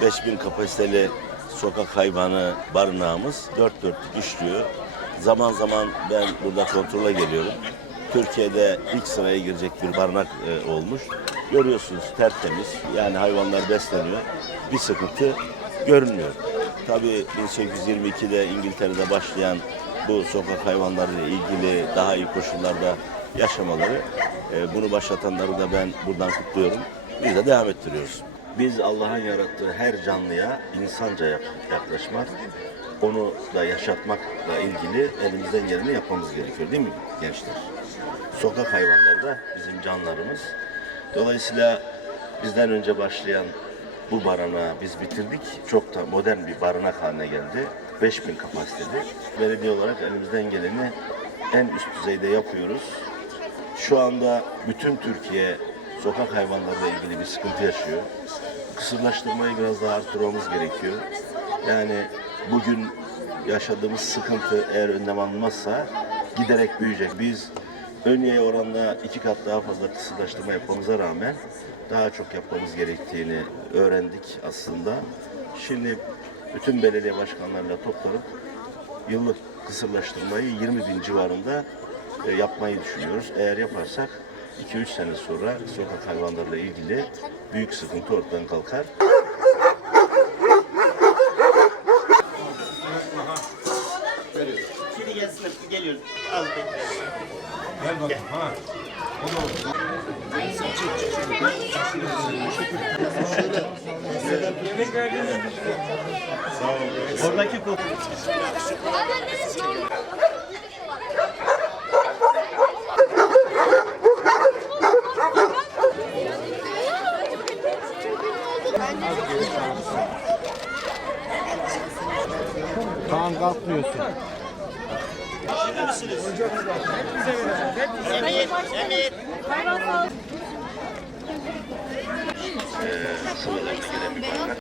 5000 kapasiteli sokak hayvanı barınağımız dört dörtlük işliyor. Zaman zaman ben burada kontrole geliyorum. Türkiye'de ilk sıraya girecek bir barınak e, olmuş. Görüyorsunuz tertemiz. Yani hayvanlar besleniyor. Bir sıkıntı görünmüyor. Tabii 1822'de İngiltere'de başlayan bu sokak hayvanlarıyla ilgili daha iyi koşullarda yaşamaları e, bunu başlatanları da ben buradan kutluyorum. Biz de devam ettiriyoruz. Biz Allah'ın yarattığı her canlıya insanca yak- yaklaşmak, onu da yaşatmakla ilgili elimizden geleni yapmamız gerekiyor değil mi gençler? Sokak hayvanları da bizim canlarımız. Dolayısıyla bizden önce başlayan bu barınağı biz bitirdik. Çok da modern bir barınak haline geldi. 5000 kapasiteli. Belediye olarak elimizden geleni en üst düzeyde yapıyoruz. Şu anda bütün Türkiye sokak hayvanlarıyla ilgili bir sıkıntı yaşıyor. Kısırlaştırmayı biraz daha arttırmamız gerekiyor. Yani bugün yaşadığımız sıkıntı eğer önlem alınmazsa giderek büyüyecek. Biz Önye'ye oranla iki kat daha fazla kısırlaştırma yapmamıza rağmen daha çok yapmamız gerektiğini öğrendik aslında. Şimdi bütün belediye başkanlarıyla toplanıp yıllık kısırlaştırmayı 20 bin civarında e, yapmayı düşünüyoruz. Eğer yaparsak 2-3 sene sonra sokak hayvanlarıyla ilgili büyük sıkıntı ortadan kalkar. Şimdi gelsinler, geliyoruz. Bekle. Gel bakalım ha. O da oldu. Oradaki koku. Kaan kalkmıyorsun. Emir, Emir. Sıvılarına gelen bir.